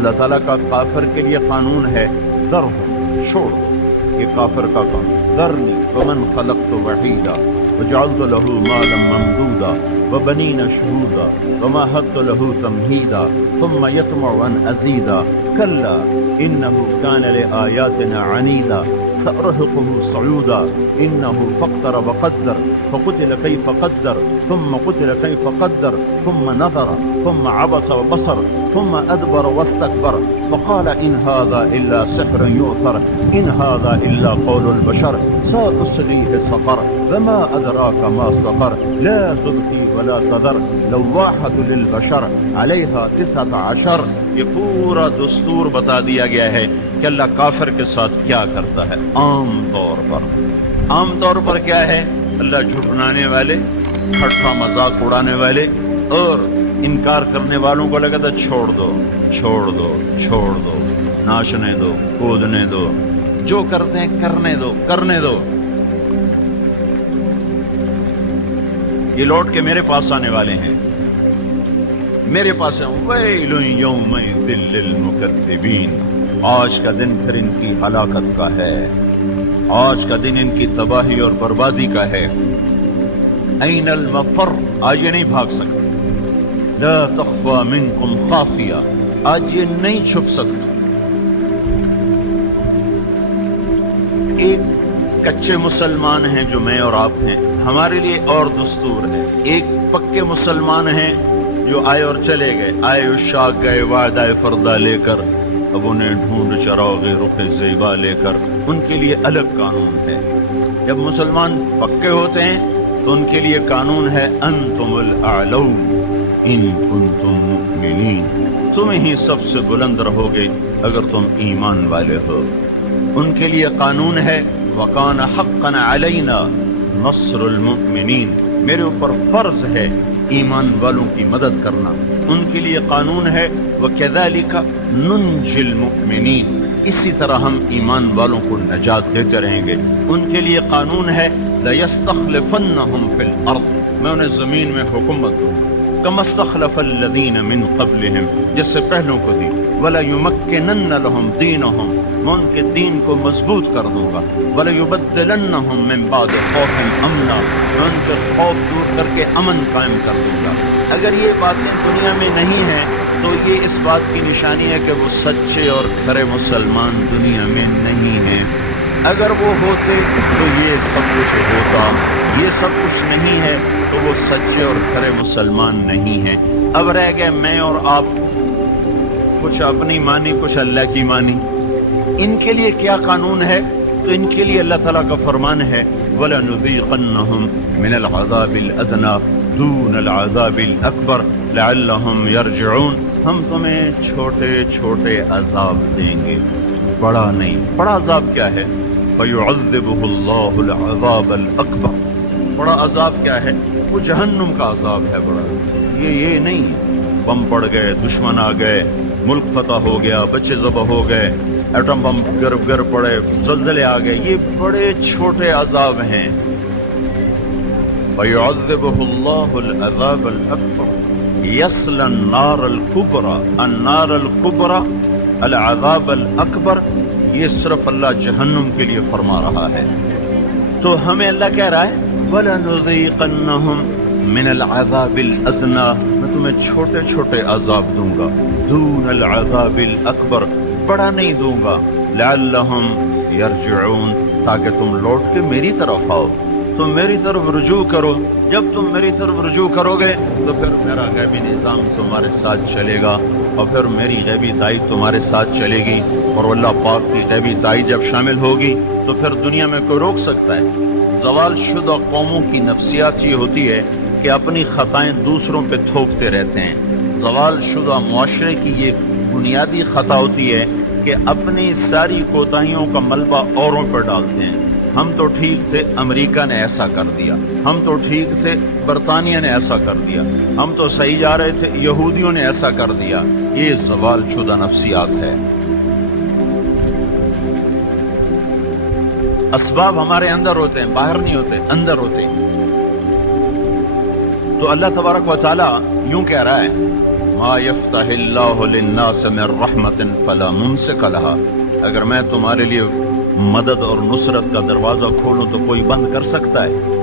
اللہ تعالیٰ کا کافر کے لیے قانون ہے ذرہم، چھوڑ دو، یہ کافر کا قانون، ذرنی ومن خلقت وحیدا وجعلت له مالا ممدودا وبنین شہودا ومہدت له تمہیدا ثم یطمع ان ازیدا کلا انہ کان لآیاتنا عنیدا سأرهقه صعودا إنه فقدر وقدر فقتل كيف قدر ثم قتل كيف قدر ثم نظر ثم عبس وبصر ثم أدبر واستكبر فقال إن هذا إلا سحر يؤثر إن هذا إلا قول البشر سأصليه سقر وما أدراك ما سقر لا تبقي ولا تذر لواحة للبشر عليها 19. یہ پورا دستور بتا دیا گیا ہے کہ اللہ کافر کے ساتھ کیا کرتا ہے. عام طور پر کیا ہے؟ اللہ جھٹلانے والے، ٹھٹھا مذاق اڑانے والے اور انکار کرنے والوں کو لگا تھا چھوڑ دو چھوڑ دو چھوڑ دو، ناچنے دو، کودنے دو، جو کرتے ہیں کرنے دو. یہ لوٹ کے میرے پاس آنے والے ہیں، میرے پاس ویل یومئذ للمکذبین. آج کا دن پھر ان کی ہلاکت کا ہے، آج کا دن ان کی تباہی اور بربادی کا ہے. این المفر، آج یہ نہیں بھاگ سکتے. لا تخفى منکم خافیہ، آج یہ نہیں چھپ سکتے. ایک کچے مسلمان ہیں جو میں اور آپ ہیں، ہمارے لیے اور دستور ہے. ایک پکے مسلمان ہیں جو آئے اور چلے گئے، آئے اشاق گئے وعدہ فردہ لے کر، اب انہیں ڈھونڈ چراغ رخ زیبا لے کر، ان کے لیے الگ قانون ہے. جب مسلمان پکے ہوتے ہیں تو ان کے لیے قانون ہے انتم الاعلون ان کنتم مؤمنین، تم ہی سب سے بلند رہو گے اگر تم ایمان والے ہو. ان کے لیے قانون ہے وَقَانَ حَقًّا عَلَيْنَا نَصْرُ الْمُؤْمِنِينَ، میرے اوپر فرض ہے ایمان والوں کی مدد کرنا. ان کے لیے قانون ہے وَكَذَلِكَ نُنْجِي الْمُؤْمِنِينَ، اسی طرح ہم ایمان والوں کو نجات دیتے رہیں گے. ان کے لیے قانون ہے لَيَسْتَخْلِفَنَّهُمْ فِي الْأَرْضِ، میں انہیں زمین میں حکومت دوں كَمَا اسْتَخْلَفَ الَّذِينَ مِنْ قَبْلِهِمْ، جس سے پہلوں کو دی. وَلَيُمَكِّنَنَّ لَهُمْ دِينَهُمْ، میں ان کے دین کو مضبوط کر دوں گا. وَلَيُبَدِّلَنَّهُمْ مِنْ بَعْدِ خَوْفٍ أَمْنًا، میں ان کے خوف دور کر کے امن قائم کر دوں گا. اگر یہ باتیں دنیا میں نہیں ہیں تو یہ اس بات کی نشانی ہے کہ وہ سچے اور کھرے مسلمان دنیا میں نہیں ہیں. اگر وہ ہوتے تو یہ سب کچھ ہوتا، یہ سب کچھ نہیں ہے تو وہ سچے اور کھرے مسلمان نہیں ہیں. اب رہ گئے میں اور آپ، کچھ اپنی مانی کچھ اللہ کی مانی. ان کے لیے کیا قانون ہے؟ تو ان کے لیے اللہ تعالیٰ کا فرمان ہے وَلَنُذِيقَنَّهُمْ مِنَ الْعَذَابِ الْأَدْنَىٰ دُونَ الْعَذَابِ الْأَكْبَرِ لَعَلَّهُمْ يَرْجِعُونَ، ہم تمہیں چھوٹے چھوٹے عذاب دیں گے، بڑا نہیں. بڑا عذاب کیا ہے؟ فَيُعَذِّبُهُ اللَّهُ الْعَذَابَ الْأَكْبَرَ، بڑا عذاب کیا ہے؟ وہ جہنم کا عذاب ہے. بڑا یہ نہیں بم پڑ گئے، دشمن آ گئے، ملک فتح ہو گیا، بچے ذبح ہو گئے، ایٹم بم گر پڑے، زلزلے آ گئے، یہ بڑے چھوٹے عذاب ہیں. وَيُعَذِّبُهُ اللَّهُ الْعَذَابَ الْأَكْبَرَ يَصْلَى النَّارَ الْكُبْرَى، النَّارَ الْكُبْرَى الْعَذَابَ الْأَكْبَرَ، یہ صرف اللہ جہنم کے لیے فرما رہا ہے. تو ہمیں اللہ کہہ رہا ہے وَلَنُذِيقَنَّهُمْ مِنَ الْعَذَابِ الْأَدْنَىٰ، میں تمہیں چھوٹے چھوٹے عذاب دوں گا، دون العذاب الْأَكْبَرَ، بڑا نہیں دوں گا. لَعَلَّهُمْ يَرْجِعُونَ، تاکہ تم لوٹ کے میری طرف آؤ، تم میری طرف رجوع کرو. جب تم میری طرف رجوع کرو گے تو پھر میرا غیبی نظام تمہارے ساتھ چلے گا، اور پھر میری غیبی تائید تمہارے ساتھ چلے گی، اور اللہ پاک کی غیبی تائید جب شامل ہوگی تو پھر دنیا میں کوئی روک سکتا ہے؟ زوال شدہ قوموں کی نفسیات یہ ہوتی ہے کہ اپنی خطائیں دوسروں پہ تھوپتے رہتے ہیں. زوال شدہ معاشرے کی یہ بنیادی خطا ہوتی ہے کہ اپنی ساری کوتاہیوں کا ملبہ اوروں پر ڈالتے ہیں. ہم تو ٹھیک تھے، امریکہ نے ایسا کر دیا، ہم تو ٹھیک تھے، برطانیہ نے ایسا کر دیا، ہم تو صحیح جا رہے تھے، یہودیوں نے ایسا کر دیا. یہ زوال شدہ نفسیات ہے. اسباب ہمارے اندر ہوتے ہیں، باہر نہیں ہوتے، اندر ہوتے ہیں. تو اللہ تبارک و تعالیٰ یوں کہہ رہا ہے ما یفتح اللہ للناس من رحمت فلا ممسک لہا، اگر میں تمہارے لیے مدد اور نصرت کا دروازہ کھولوں تو کوئی بند کر سکتا ہے؟